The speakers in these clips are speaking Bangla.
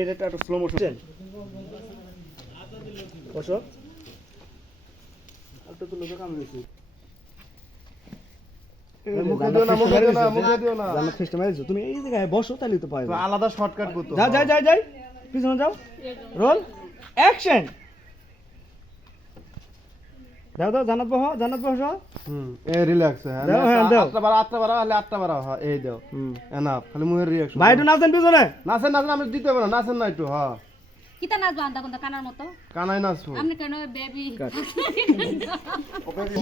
এটা একটা স্লো মোশন বসো একটা তো লোকে কাম হয়েছে তুমি এই জায়গায় বসো তাহলে তো পাই আলাদা শর্টকাট করতে যাই পিছনে যাও রোল অ্যাকশন দাও জানাত বসো রিল্যাক্স দাও, হ্যাঁ, দাও। আটটা বারা হলে আটটা বারা এই দাও এনাফ খালি মুহের রিঅ্যাকশন ভাই একটু নাচেন পিছনে নাচেন আমি দিতে পারবো না নাচেন না একটু হ্যাঁ কিতা নাচবা আন্দা কোনটা কানার মতো কানাই নাচবো আপনি কেন বেবি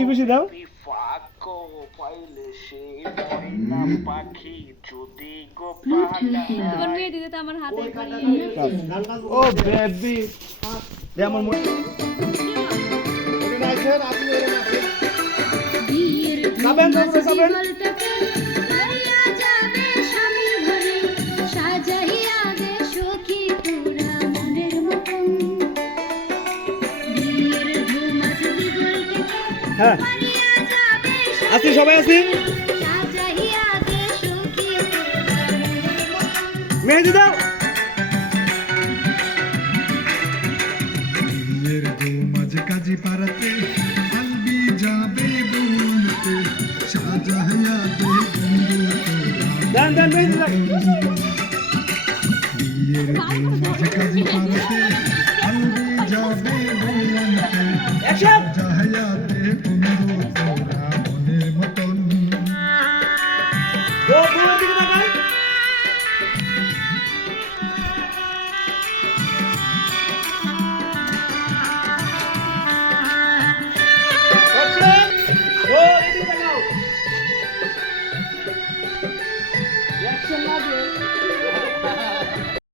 খুশি দাও তোমার মেয়ে দিতে তো আমার হাতে ও বেবি দে আমার মন যাবেন হ্যাঁ আসি সবাই আসি মেহেদি দাও বিয়ের মাঝে কাজী পাড়াতে আলবি যাবে বলতে সাজাইয়া দে বন্ধু দেন মেহেদি দাও বিয়ের মাঝে কাজী পাড়াতে আলবি যাবে বলতে অ্যাকশন সাজাইয়া দে বন্ধু তোরা মনের মতন ও পুরো দিকে তাকাই অ্যাকশন ও এদিকে তাকাও অ্যাকশন না দিয়ে